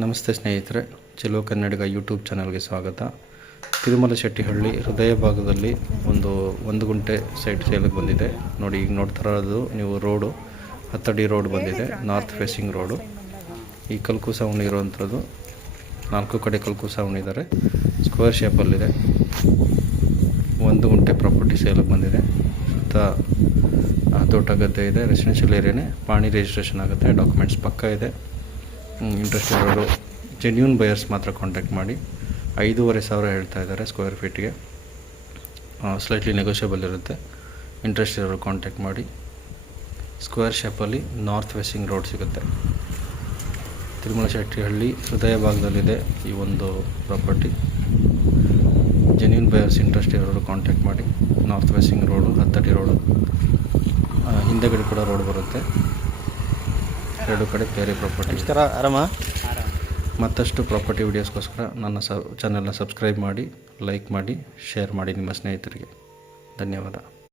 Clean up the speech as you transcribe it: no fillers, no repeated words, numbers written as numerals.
ನಮಸ್ತೆ ಸ್ನೇಹಿತರೆ, ಚೆಲುವ ಕನ್ನಡಿಗ ಯೂಟ್ಯೂಬ್ ಚಾನಲ್ಗೆ ಸ್ವಾಗತ. ತಿರುಮಲಶೆಟ್ಟಿಹಳ್ಳಿ ಹೃದಯ ಭಾಗದಲ್ಲಿ ಒಂದು ಗುಂಟೆ ಸೈಟ್ ಸೇಲಿಗೆ ಬಂದಿದೆ. ನೋಡಿ, ಈಗ ನೋಡ್ತಾ ಇರೋದು ನೀವು ರೋಡು 10 ಅಡಿ ರೋಡ್ ಬಂದಿದೆ, ನಾರ್ತ್ ಫೇಸಿಂಗ್ ರೋಡು. ಈ ಕಲ್ಕುಸ ಉಣ್ಣಿ ಇರುವಂಥದ್ದು 4 ಕಡೆ ಕಲ್ಕುಸ ಉಣ್ಣಿದ್ದಾರೆ. ಸ್ಕ್ವೇರ್ ಶೇಪಲ್ಲಿದೆ. 1 ಗುಂಟೆ ಪ್ರಾಪರ್ಟಿ ಸೇಲಿಗೆ ಬಂದಿದೆ. ಸುತ್ತ ದೊಡ್ಡ ಗದ್ದೆ ಇದೆ, ರೆಸಿಡೆನ್ಷಿಯಲ್ ಏರಿಯಾನೇ. ಪಾಣಿ ರಿಜಿಸ್ಟ್ರೇಷನ್ ಆಗುತ್ತೆ, ಡಾಕ್ಯುಮೆಂಟ್ಸ್ ಪಕ್ಕ ಇದೆ. ಇಂಟ್ರೆಸ್ಟ್ ಇರೋರು ಜೆನ್ಯೂನ್ ಬಯರ್ಸ್ ಮಾತ್ರ ಕಾಂಟ್ಯಾಕ್ಟ್ ಮಾಡಿ. 5,500 ಹೇಳ್ತಾ ಇದ್ದಾರೆ ಸ್ಕ್ವೇರ್ ಫೀಟ್ಗೆ. ಸ್ಲೈಟ್ಲಿ ನೆಗೋಷಿಯಬಲ್ ಇರುತ್ತೆ. ಇಂಟ್ರೆಸ್ಟ್ ಇರೋರು ಕಾಂಟ್ಯಾಕ್ಟ್ ಮಾಡಿ. ಸ್ಕ್ವೇರ್ ಶೇಪಲ್ಲಿ ನಾರ್ತ್ ವೆಸ್ಟಿಂಗ್ ರೋಡ್ ಸಿಗುತ್ತೆ. ತಿರುಮಲಶೆಟ್ಟಿಹಳ್ಳಿ ಹೃದಯ ಭಾಗದಲ್ಲಿದೆ ಈ ಒಂದು ಪ್ರಾಪರ್ಟಿ. ಜೆನ್ಯೂನ್ ಬಯರ್ಸ್ ಇಂಟ್ರೆಸ್ಟ್ ಇರೋರು ಕಾಂಟ್ಯಾಕ್ಟ್ ಮಾಡಿ. ನಾರ್ತ್ ವೆಸ್ಟಿಂಗ್ ರೋಡು, 10 ಅಡಿ ರೋಡು. ಹಿಂದೆಗಡೆ ಕೂಡ ರೋಡ್ ಬರುತ್ತೆ. 2 ಕಡೆ ಬೇರೆ ಪ್ರಾಪರ್ಟಿ. ನಮಸ್ಕಾರ, ಆರಾಮ? ಮತ್ತಷ್ಟು ಪ್ರಾಪರ್ಟಿ ವಿಡಿಯೋಸ್ಗೋಸ್ಕರ ನನ್ನ ಚಾನಲ್ನ ಸಬ್ಸ್ಕ್ರೈಬ್ ಮಾಡಿ, ಲೈಕ್ ಮಾಡಿ, ಶೇರ್ ಮಾಡಿ ನಿಮ್ಮ ಸ್ನೇಹಿತರಿಗೆ. ಧನ್ಯವಾದ.